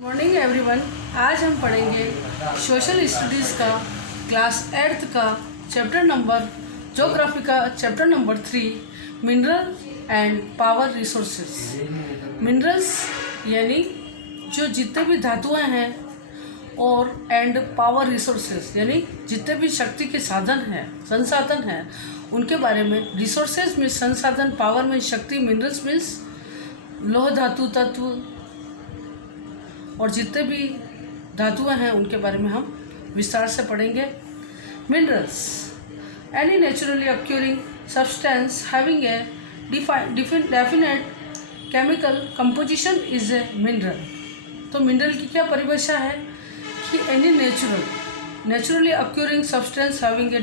Morning everyone. आज हम पढ़ेंगे सोशल स्टडीज़ का क्लास 8th का चैप्टर नंबर ज्योग्राफी का chapter number 3 mineral and power resources. Minerals यानी जो जितने भी धातुएं हैं और एंड पावर रिसोर्सेज यानी जितने भी शक्ति के साधन हैं संसाधन हैं उनके बारे में। रिसोर्सेज में संसाधन, पावर में शक्ति, मिनरल्स मीन्स लोह धातु तत्व और जितने भी धातुएं हैं उनके बारे में हम विस्तार से पढ़ेंगे। Minerals any naturally occurring substance having a definite chemical composition is a mineral. तो मिनरल की क्या परिभाषा है कि any naturally occurring substance having a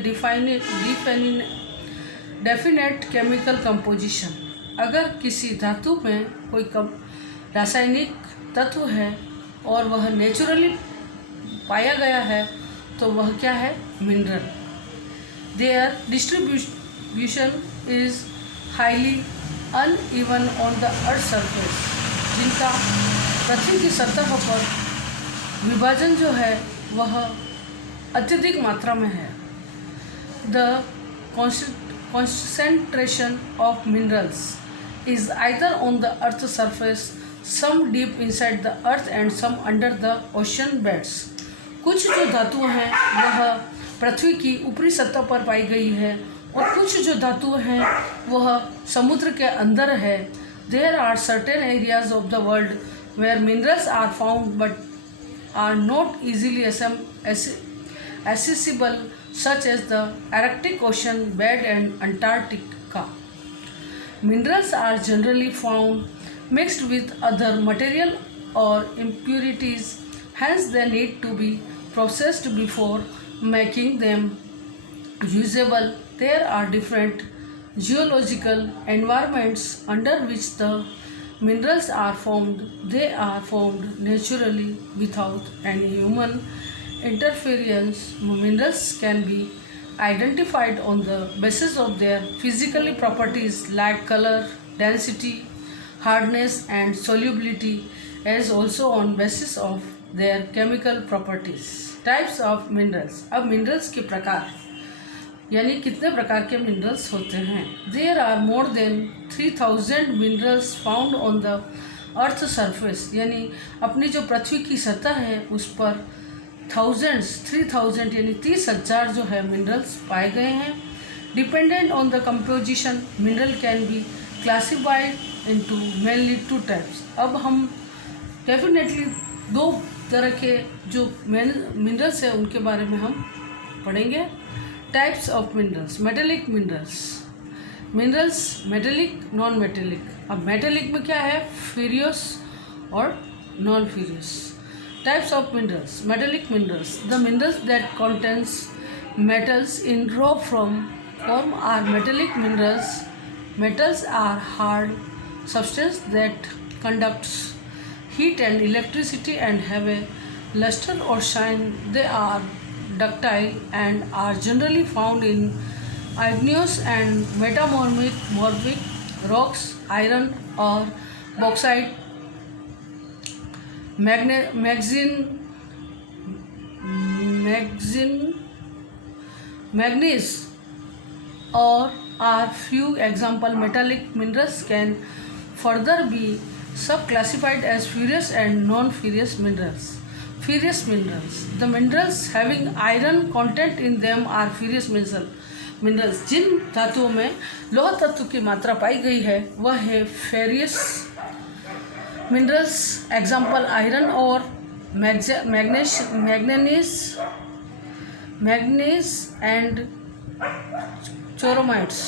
definite chemical composition. अगर किसी धातु में कोई रासायनिक तत्व है और वह नेचुरली पाया गया है तो वह क्या है? Mineral. There distribution is highly uneven on the earth surface. जिनका पृथ्वी की सतह पर विभाजन जो है वह अत्यधिक मात्रा में है। The concentration of minerals is either on the earth surface, some deep inside the earth and some under the ocean beds। कुछ जो धातुएं हैं वह पृथ्वी की ऊपरी सतह पर पाई गई है और कुछ जो धातुएं हैं वह समुद्र के अंदर है। There are certain areas of the world where minerals are found but are not easily accessible, such as the Arctic Ocean bed and Antarctica. Minerals are generally found mixed with other material or impurities, hence they need to be processed before making them usable. There are different geological environments under which the minerals are formed. They are formed naturally without any human interference. Minerals can be identified on the basis of their physical properties like color, density, hardness and solubility, as also on basis of their chemical properties. Types of minerals। अब minerals के प्रकार यानी कितने प्रकार के minerals होते हैं। There are more than 3000 minerals found on the earth surface। यानी अपनी जो पृथ्वी की सतह है उस पर 3000 यानी 30,000 जो है मिनरल्स पाए गए हैं। Dependent on the composition mineral can be classified into mainly 2 types. अब हम डेफिनेटली 2 तरह के जो मिनरल्स हैं उनके बारे में हम पढ़ेंगे। Types of minerals. Metallic minerals metallic, non metallic. अब मेटेलिक में क्या है? फेरियस और non furious. Types of minerals। Metallic minerals, the minerals that contains metals in raw form are metallic minerals. Metals are hard substance that conducts heat and electricity and have a luster or shine. They are ductile and are generally found in igneous and metamorphic rocks, iron or bauxite, manganese or are few example। Metallic minerals can further be subclassified as ferrous and non-ferrous minerals। Ferrous minerals, the minerals having iron content in them are ferrous minerals। जिन धातुओं में लोह तत्व की मात्रा पाई गई है वह है फेरियस मिनरल्स। एग्जाम्पल आयरन और manganese and chromites.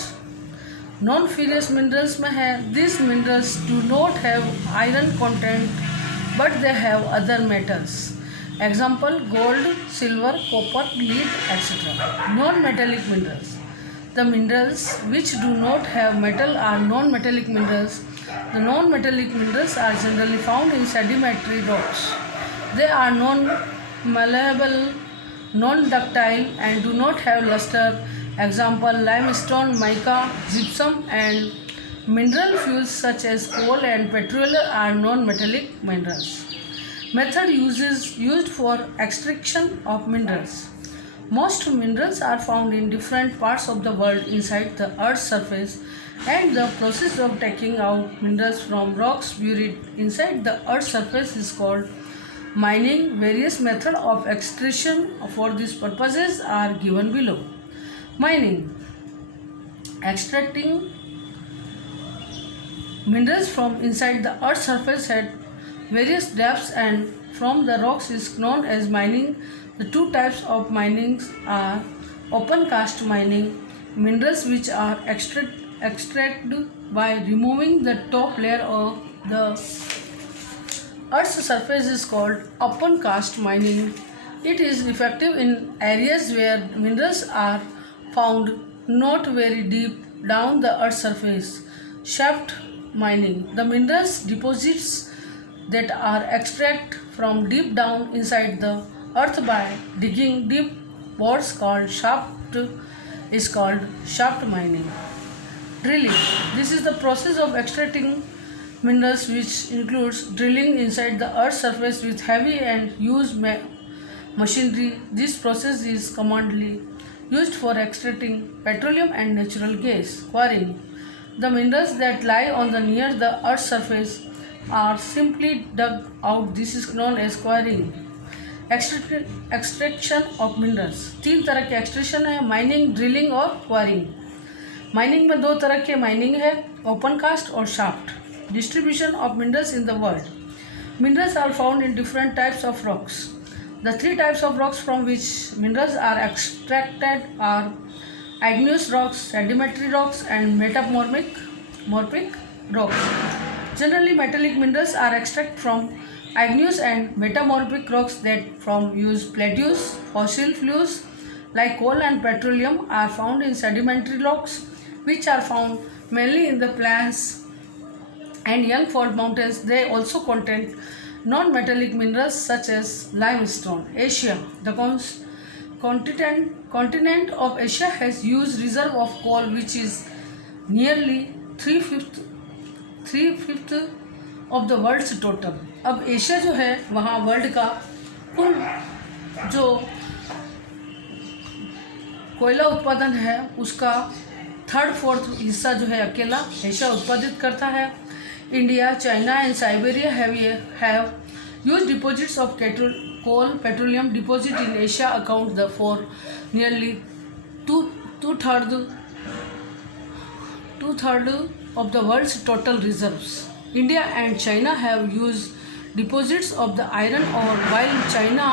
Non ferrous minerals में है this minerals do not have iron content but they have other metals. Example gold, silver, copper, lead etcetera. Non metallic minerals, the minerals which do not have metal are non-metallic minerals। The non-metallic minerals are generally found in sedimentary rocks। They are non-malleable, non-ductile and do not have luster। Example limestone, mica, gypsum and mineral fuels such as coal and petrol are non-metallic minerals। Method used for extraction of minerals. Most minerals are found in different parts of the world inside the Earth's surface, and the process of taking out minerals from rocks buried inside the Earth's surface is called mining. Various methods of extraction for these purposes are given below. Mining. Extracting minerals from inside the Earth's surface at various depths and from the rocks is known as mining. The two types of mining are open cast mining. Minerals which are extracted by removing the top layer of the Earth's surface is called open cast mining. It is effective in areas where minerals are found not very deep down the Earth's surface. Shaft mining. The minerals deposits that are extracted from deep down inside the earth by digging deep bores called shaft is called shaft mining. Drilling. This is the process of extracting minerals which includes drilling inside the earth's surface with heavy and used machinery. This process is commonly used for extracting petroleum and natural gas. Quarrying. The minerals that lie on the near the earth's surface are simply dug out. This is known as quarrying. Extraction of minerals. तीन तरह के extraction है, mining, drilling और Kwaring. Mining में दो तरह के mining है, ओपन कास्ट और shaft. Distribution of minerals in the world. Minerals are found in different types of rocks. The three types of rocks from which minerals are extracted are igneous rocks, sedimentary rocks and metamorphic rocks. Generally, metallic minerals are extracted from igneous and metamorphic rocks that from use plateaus. Fossil fuels like coal and petroleum are found in sedimentary rocks, which are found mainly in the plains and young fault mountains. They also contain non-metallic minerals such as limestone. Asia. The continent of Asia has huge reserve of coal, which is nearly three-fifth of the world's total. अब Asia जो है वहाँ world का कुल जो कोयला उत्पादन है उसका 3/4 हिस्सा जो है अकेला एशिया उत्पादित करता है. India, China and Siberia have huge deposits of coal, petroleum deposit in Asia account for nearly two-thirds of the world's total reserves. India and China have used deposits of the iron ore, while China,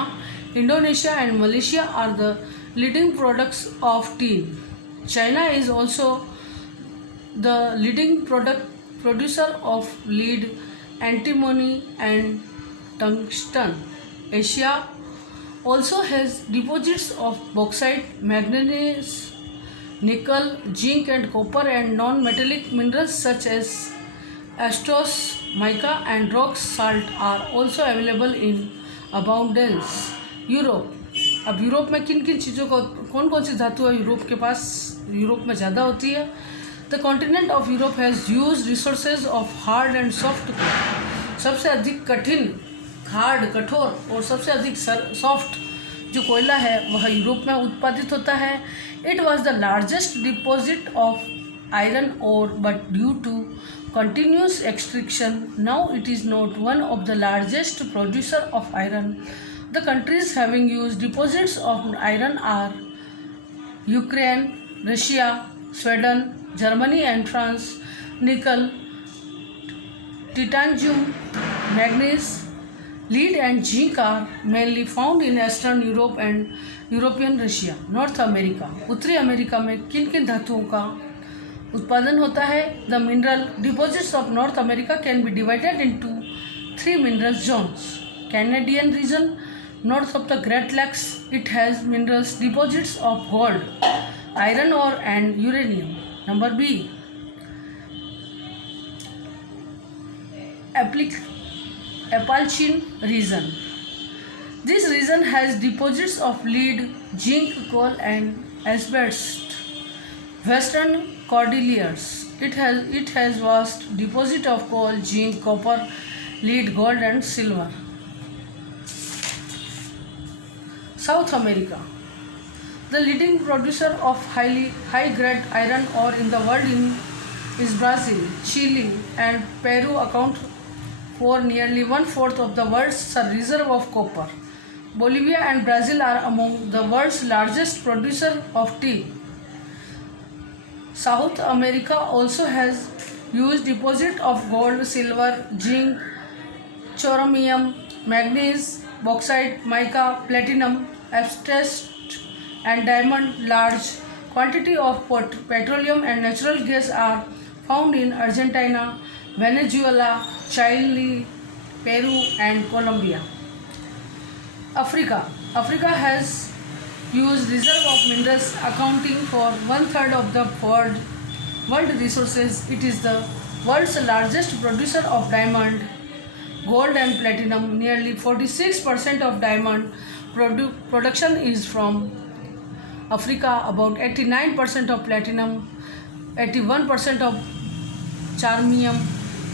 Indonesia and Malaysia are the leading products of tin. China is also the leading producer of lead, antimony and tungsten. Asia also has deposits of bauxite, manganese, nickel, zinc and copper, and non-metallic minerals such as asbestos, mica and rock salt are also available in abundance. Europe. अब Europe में किन किन चीज़ों को कौन कौन सी धातु है यूरोप के पास, यूरोप में ज़्यादा होती है. The continent of Europe has huge resources of hard and soft. सबसे अधिक कठिन, हार्ड कठोर और सबसे अधिक सॉफ्ट जो कोयला है वह यूरोप में उत्पादित होता है. It was the largest deposit of iron ore, but due to continuous extraction now it is not one of the largest producer of iron. The countries having used deposits of iron are Ukraine, Russia, Sweden, Germany and France. Nickel, titanium, manganese, lead and zinc are mainly found in Eastern Europe and European Russia. North America. उत्तरी America में किन किन धातुओं का उत्पादन होता है. The mineral deposits of North America can be divided into 3 mineral zones. Canadian region north of the Great Lakes, it has minerals deposits of gold, iron ore and uranium. Number B, Appalachian region. This region has deposits of lead, zinc, coal and asbestos. Western Cordilleras. It has vast deposit of coal, zinc, copper, lead, gold and silver. South America. The leading producer of high-grade iron ore in the world is Brazil. Chile and Peru account for nearly one-fourth of the world's reserve of copper. Bolivia and Brazil are among the world's largest producer of tea. South America also has huge deposit of gold, silver, zinc, chromium, manganese, bauxite, mica, platinum, asbestos, and diamond. Large quantity of petroleum and natural gas are found in Argentina, Venezuela, Chile, Peru, and Colombia. Africa has huge reserve of minerals accounting for one-third of the world resources. It is the world's largest producer of diamond, gold, and platinum. Nearly 46% of diamond production is from Africa, about 89% of platinum, 81% of chromium,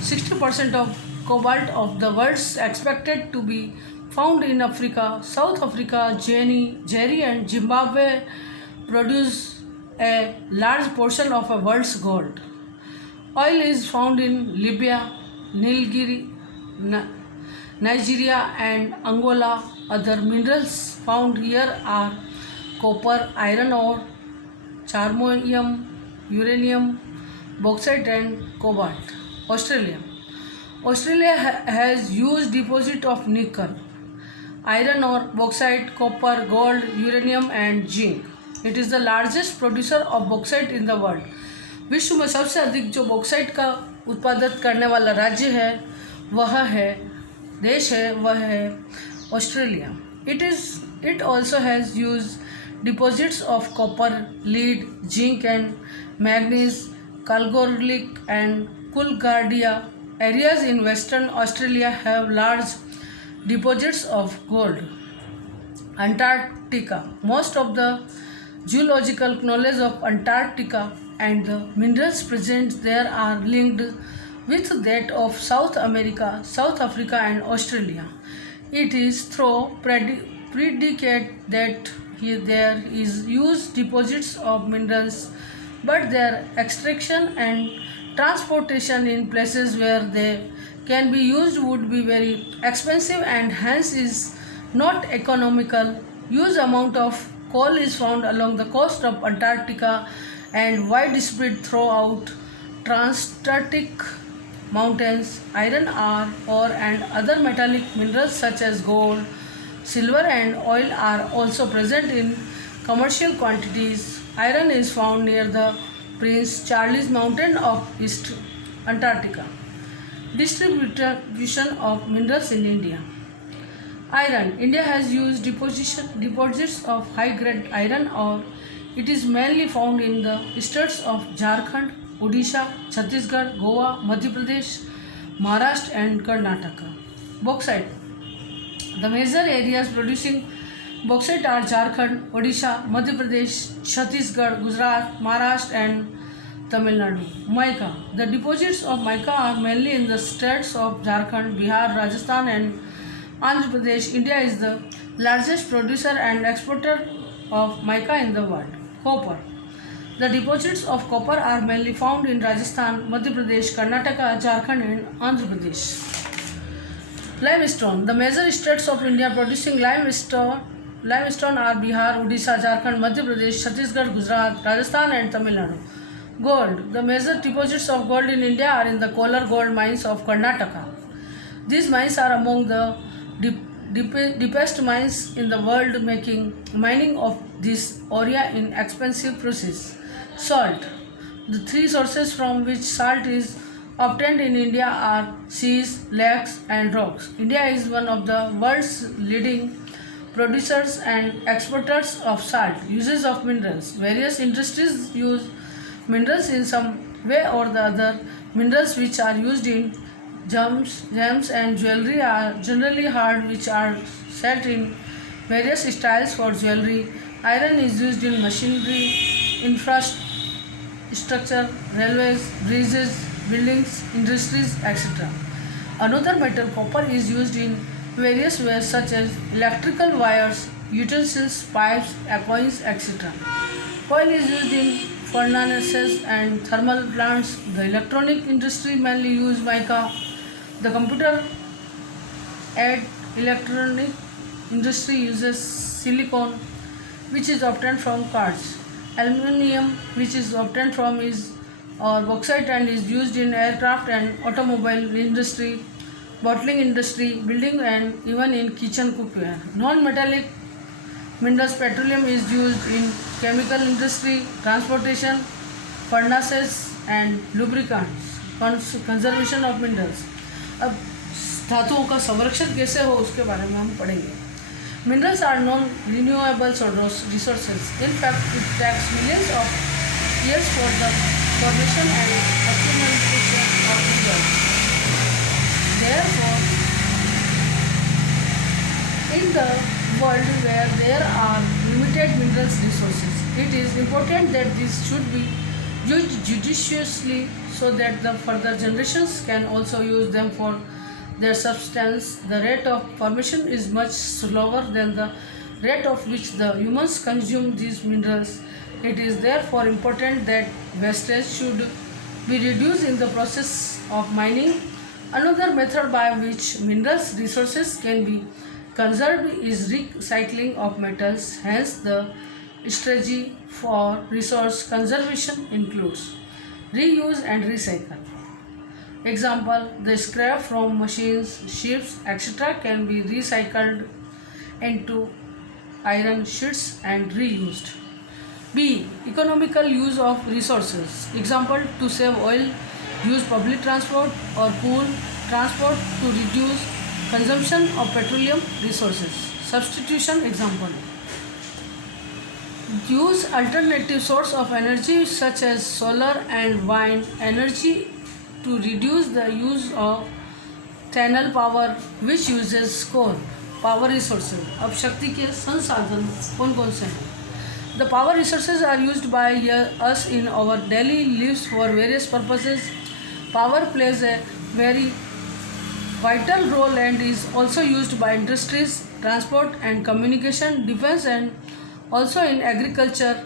60% of cobalt of the world's expected to be found in Africa. South Africa, Jerry and Zimbabwe produce a large portion of the world's gold. Oil is found in Libya, Nigeria and Angola. Other minerals found here are copper, iron ore, chromium, uranium, bauxite and cobalt. Australia has huge deposit of nickel, iron ore, bauxite, copper, gold, uranium and zinc. It is the largest producer of bauxite in the world. विश्व में सबसे अधिक जो bauxite का उत्पादन करने वाला राज्य है वह है Australia. It also has huge deposits of copper, lead, zinc and manganese, Kalgoorlie and Coolgardie areas in Western Australia have large deposits of gold. Antarctica. Most of the geological knowledge of Antarctica and the minerals present there are linked with that of South America, South Africa and Australia. It is through predicate that there is huge deposits of minerals, but their extraction and transportation in places where they can be used would be very expensive and hence is not economical. Huge amount of coal is found along the coast of Antarctica and widespread throughout Transantarctic mountains. Iron ore and other metallic minerals such as gold, silver and oil are also present in commercial quantities. Iron is found near the Prince Charles Mountain of East Antarctica. Distribution of minerals in India. Iron. India has huge deposits of high-grade iron ore. It is mainly found in the states of Jharkhand, Odisha, Chhattisgarh, Goa, Madhya Pradesh, Maharashtra and Karnataka. Bauxite. The major areas producing bauxite are Jharkhand, Odisha, Madhya Pradesh, Chhattisgarh, Gujarat, Maharashtra and Tamil Nadu. Mica. The deposits of mica are mainly in the states of Jharkhand, Bihar, Rajasthan and Andhra Pradesh. India is the largest producer and exporter of mica in the world. Copper. The deposits of copper are mainly found in Rajasthan, Madhya Pradesh, Karnataka, Jharkhand and Andhra Pradesh. Limestone. The major states of India producing limestone are Bihar, Odisha, Jharkhand, Madhya Pradesh, Chhattisgarh, Gujarat, Rajasthan and Tamil Nadu. Gold. The major deposits of gold in India are in the Kolar gold mines of Karnataka. These mines are among the deepest mines in the world, making mining of this area in expensive process. Salt. The three sources from which salt is obtained in India are seas, lakes and rocks. India is one of the world's leading producers and exporters of salt. Uses of minerals. Various industries use minerals in some way or the other. Minerals which are used in gems and jewelry are generally hard, which are set in various styles for jewelry. Iron is used in machinery, infrastructure, railways, bridges, buildings, industries, etc. Another metal, copper, is used in various ways such as electrical wires, utensils, pipes, aqueous, etc. Coal is used in furnaces and thermal plants. The electronic industry mainly use mica. The computer and electronic industry uses silicon, which is obtained from quartz. Aluminium, which is obtained from is or bauxite and is used in aircraft and automobile industry, bottling industry, building and even in kitchen cookware. Non-metallic minerals, petroleum is used in chemical industry, transportation, furnaces and lubricants. Conservation of minerals. अब धातुओं का संरक्षण कैसे हो उसके बारे में हम पढ़ेंगे. Minerals are non-renewable resources. In fact, it takes millions of years for the formation and accumulation of minerals. Therefore, in the world where there are limited minerals resources, it is important that these should be used judiciously so that the further generations can also use them for their substance. The rate of formation is much slower than the rate of which the humans consume these minerals. It is therefore important that wastage should be reduced in the process of mining. Another method by which minerals resources can be conserved is recycling of metals. Hence, the strategy for resource conservation includes reuse and recycle. Example, the scrap from machines, ships, etc. can be recycled into iron sheets and reused. B. Economical use of resources. Example, to save oil, use public transport or pool transport to reduce consumption of petroleum resources. Substitution example. Use alternative source of energy such as solar and wind energy to reduce the use of thermal power which uses coal. Power resources. अब शक्ति के संसाधन कौन कौन से हैं? The power resources are used by us in our daily lives for various purposes. Power plays a very vital role and is also used by industries, transport and communication, defense and also in agriculture.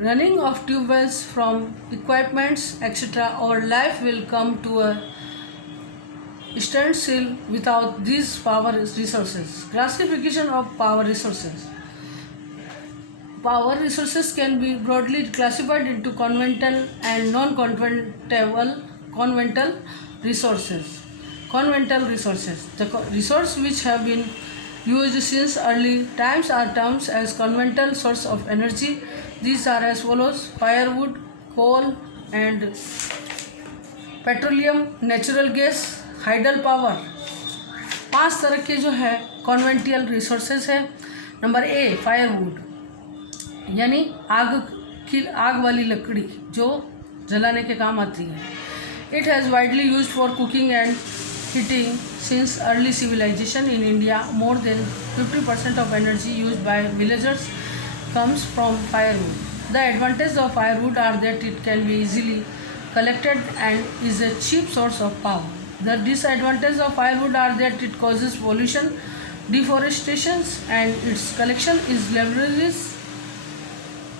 Running of tube wells from equipments etc. Our life will come to a standstill without these power resources. Classification of power resources. Power resources can be broadly classified into conventional and non-conventional resources. Conventional resources. The resources which have been used since early times are termed as conventional source of energy. These are as follows: firewood, coal and petroleum, natural gas, hydel power. 5 तरह के जो है कॉन्वेंटियल resources है. Number A, firewood यानी आग वाली लकड़ी जो जलाने के काम आती है. It has widely used for cooking and heating since early civilisation in India. More than 50% of energy used by villagers comes from firewood. The advantages of firewood are that it can be easily collected and is a cheap source of power. The disadvantages of firewood are that it causes pollution, deforestation, and its collection is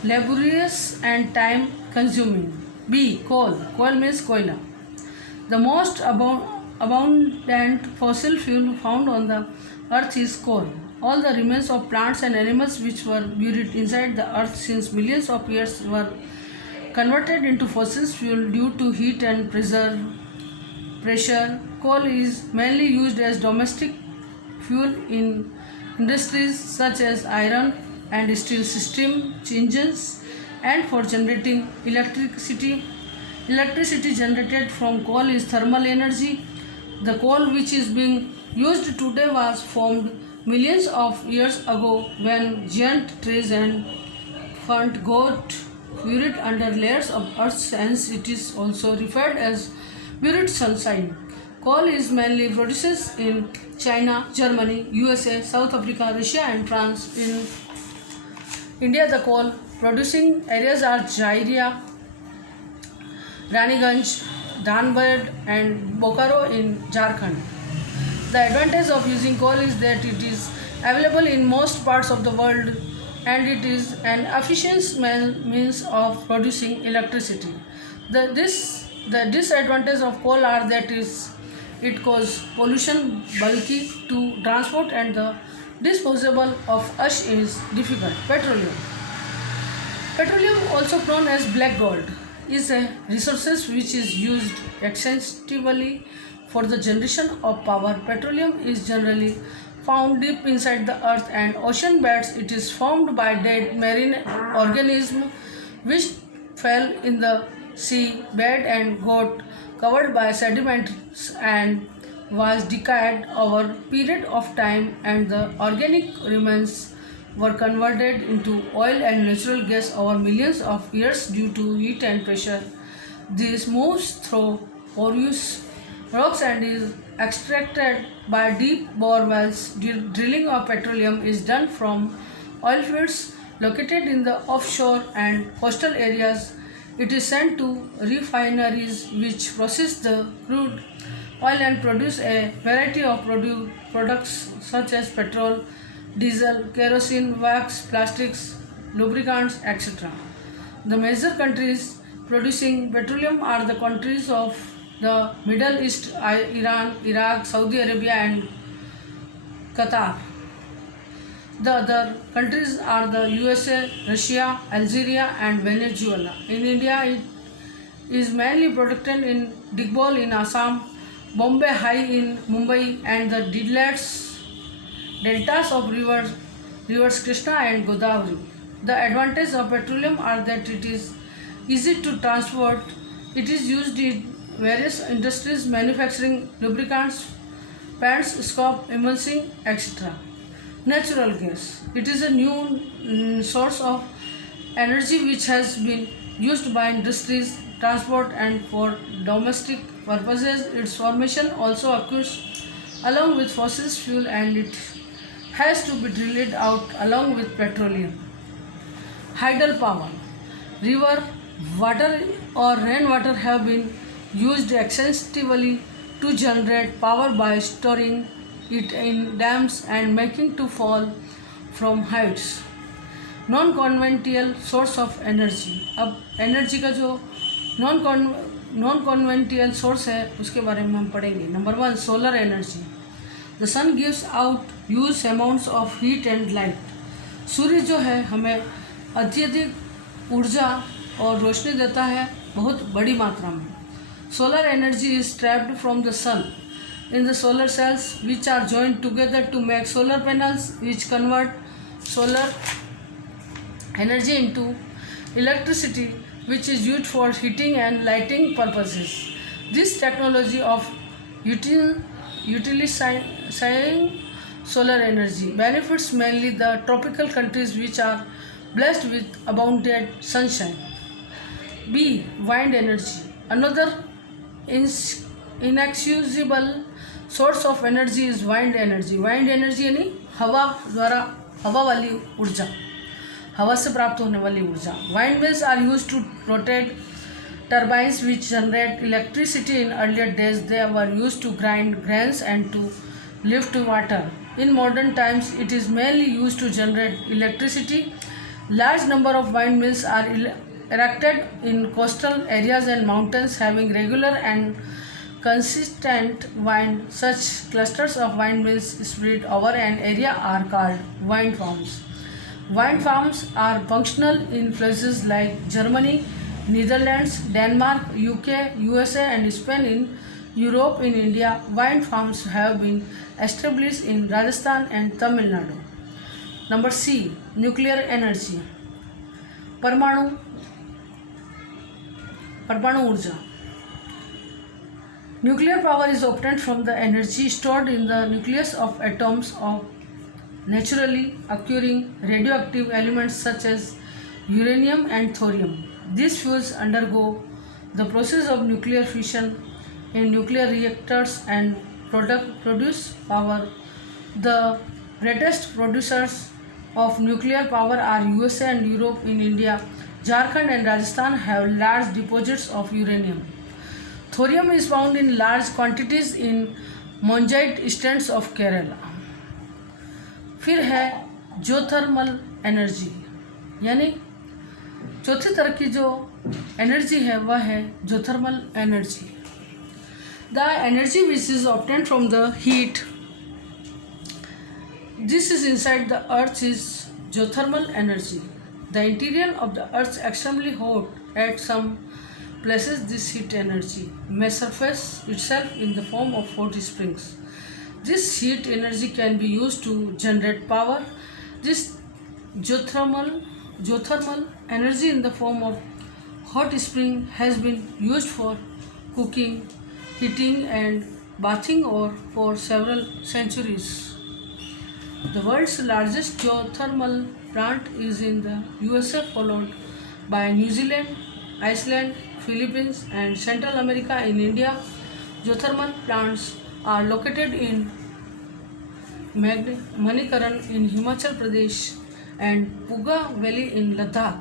laborious and time consuming. B. Coal. Coal means koila. The most abundant fossil fuel found on the earth is coal. All the remains of plants and animals which were buried inside the earth since millions of years were converted into fossil fuel due to heat and pressure. Coal is mainly used as domestic fuel in industries such as iron and steel steam engines and for generating electricity. Electricity generated from coal is thermal energy. The coal which is being used today was formed millions of years ago when giant trees and ferns got buried under layers of earth, hence it is also referred as buried sunshine. Coal is mainly produced in China, Germany, USA, South Africa, Russia and France. In India, the coal producing areas are Jairia, Raniganj, Dhanbad and Bokaro in Jharkhand. The advantage of using coal is that it is available in most parts of the world, and it is an efficient means of producing electricity. The disadvantages of coal are that it causes pollution, bulky to transport, and the disposable of ash is difficult. Petroleum, also known as black gold, is a resource which is used extensively for the generation of power. Petroleum is generally found deep inside the earth and ocean beds. It is formed by dead marine organisms which fell in the sea bed and got covered by sediments and was decayed over period of time, and the organic remains were converted into oil and natural gas over millions of years due to heat and pressure. This moves through porous rocks and is extracted by deep bore wells. Drilling of petroleum is done from oil fields located in the offshore and coastal areas. It is sent to refineries which process the crude oil and produce a variety of products such as petrol, diesel, kerosene, wax, plastics, lubricants, etc. The major countries producing petroleum are the countries of the Middle East, Iran, Iraq, Saudi Arabia, and Qatar. The other countries are the USA, Russia, Algeria, and Venezuela. In India, it is mainly produced in Digbol in Assam, Bombay High in Mumbai, and the deltas of rivers Krishna and Godavari. The advantages of petroleum are that it is easy to transport. It is used in various industries manufacturing lubricants, paints, scope, emulsing, etc. Natural gas. It is a new source of energy which has been used by industries, transport, and for domestic purposes. Its formation also occurs along with fossil fuel, and it has to be drilled out along with petroleum. Tidal power. River, water, or rainwater have been used extensively to generate power by storing it in dams and making to fall from heights. Non conventional source of energy. अब energy का जो non conventional source है उसके बारे में हम पढ़ेंगे. Number 1, solar energy. The sun gives out huge amounts of heat and light. सूर्य जो है हमें अत्यधिक ऊर्जा और रोशनी देता है बहुत बड़ी मात्रा में. Solar energy is trapped from the sun in the solar cells which are joined together to make solar panels which convert solar energy into electricity which is used for heating and lighting purposes. This technology of utilizing solar energy benefits mainly the tropical countries which are blessed with abundant sunshine. B. Wind energy. Another inaccessible source of energy is wind energy. Wind energy यानी हवा वाली ऊर्जा, हवा से प्राप्त होने वाली ऊर्जा. Wind mills are use to rotate turbines which generate electricity. In earlier days they were use to grind grains and to lift water. In modern times it is mainly use to generate electricity. Large number of wind mills are erected in coastal areas and mountains having regular and consistent wind. Such clusters of windmills spread over an area are called wind farms. Wind farms are functional in places like Germany, Netherlands, Denmark, UK, USA, and Spain. In Europe, in India, wind farms have been established in Rajasthan and Tamil Nadu. Number C. Nuclear energy. परमाणु ऊर्जा. Nuclear power is obtained from the energy stored in the nucleus of atoms of naturally occurring radioactive elements such as uranium and thorium. These fuels undergo the process of nuclear fission in nuclear reactors and produce power. The greatest producers of nuclear power are USA and Europe. In India, Jharkhand and Rajasthan have large deposits of uranium. Thorium is found in large quantities in monazite stands of Kerala. फिर है geothermal energy, यानी चौथी तरह की जो energy है वह है geothermal energy. The energy which is obtained from the heat this is inside the earth is geothermal energy. The interior of the earth is extremely hot. At some places, this heat energy may surface itself in the form of hot springs. This heat energy can be used to generate power. This geothermal energy in the form of hot spring has been used for cooking, heating, and bathing or for several centuries. The world's largest geothermal plant is in the USA, followed by New Zealand, Iceland, Philippines, and Central America. In India, geothermal plants are located in Manikaran in Himachal Pradesh and Puga Valley in Ladakh.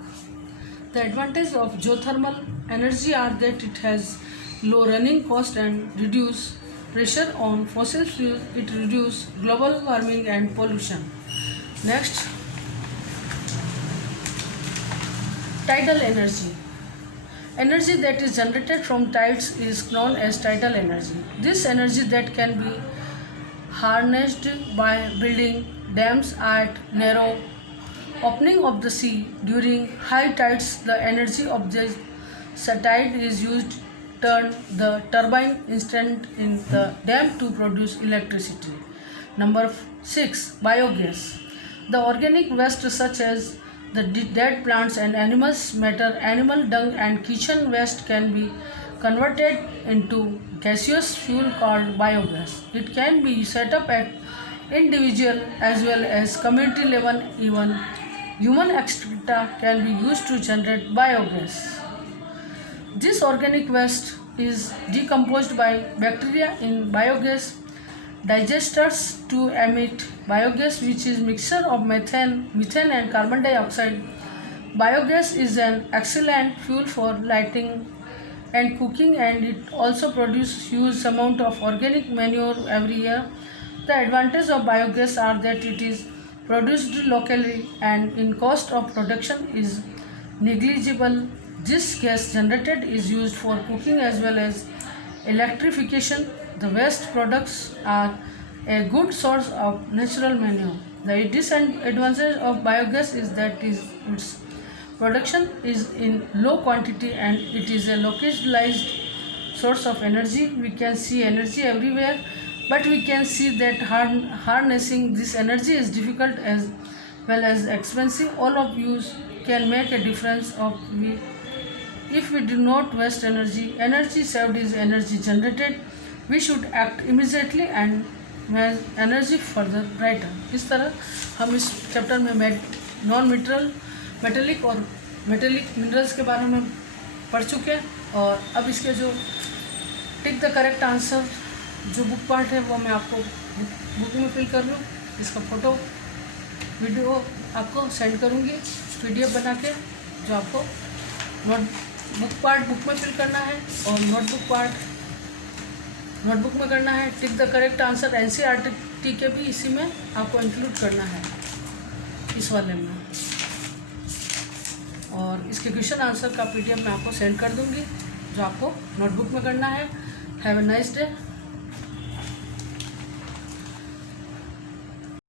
The advantages of geothermal energy are that it has low running cost and reduce pressure on fossil fuels. It reduces global warming and pollution. Next, tidal energy. Energy that is generated from tides is known as tidal energy. This energy that can be harnessed by building dams at narrow opening of the sea during high tides. The energy of the tide is used turn the turbine instant in the dam to produce electricity. Number 6, biogas. The organic waste such as the dead plants and animals matter, animal dung and kitchen waste can be converted into gaseous fuel called biogas. It can be set up at individual as well as community level. Even human excreta can be used to generate biogas. This organic waste is decomposed by bacteria in biogas digesters to emit biogas, which is mixture of methane and carbon dioxide. Biogas is an excellent fuel for lighting and cooking, and it also produces huge amount of organic manure every year. The advantages of biogas are that it is produced locally and in cost of production is negligible. This gas generated is used for cooking as well as electrification. The waste products are a good source of natural manure. The disadvantage of biogas is that its production is in low quantity and it is a localized source of energy. We can see energy everywhere, but we can see that harnessing this energy is difficult as well as expensive. All of you can make a difference if we do not waste energy. Energy saved is energy generated. We should act immediately and make energy further brighter. इस तरह हम इस chapter में non metallic और metallic minerals के बारे में पढ़ चुके हैं, और अब इसके जो टिक द करेक्ट आंसर जो बुक पार्ट है वो मैं आपको बुक में फिल कर लूँ। इसका फ़ोटो वीडियो आपको सेंड करूँगी PDF बना के, जो आपको बुक पार्ट बुक में फिल करना है और नोटबुक में करना है। Tick the correct answer NCERT के भी इसी में आपको इंक्लूड करना है इस वाले में, और इसके क्वेश्चन आंसर का PDF मैं आपको सेंड कर दूंगी जो आपको नोटबुक में करना है। Have a nice day.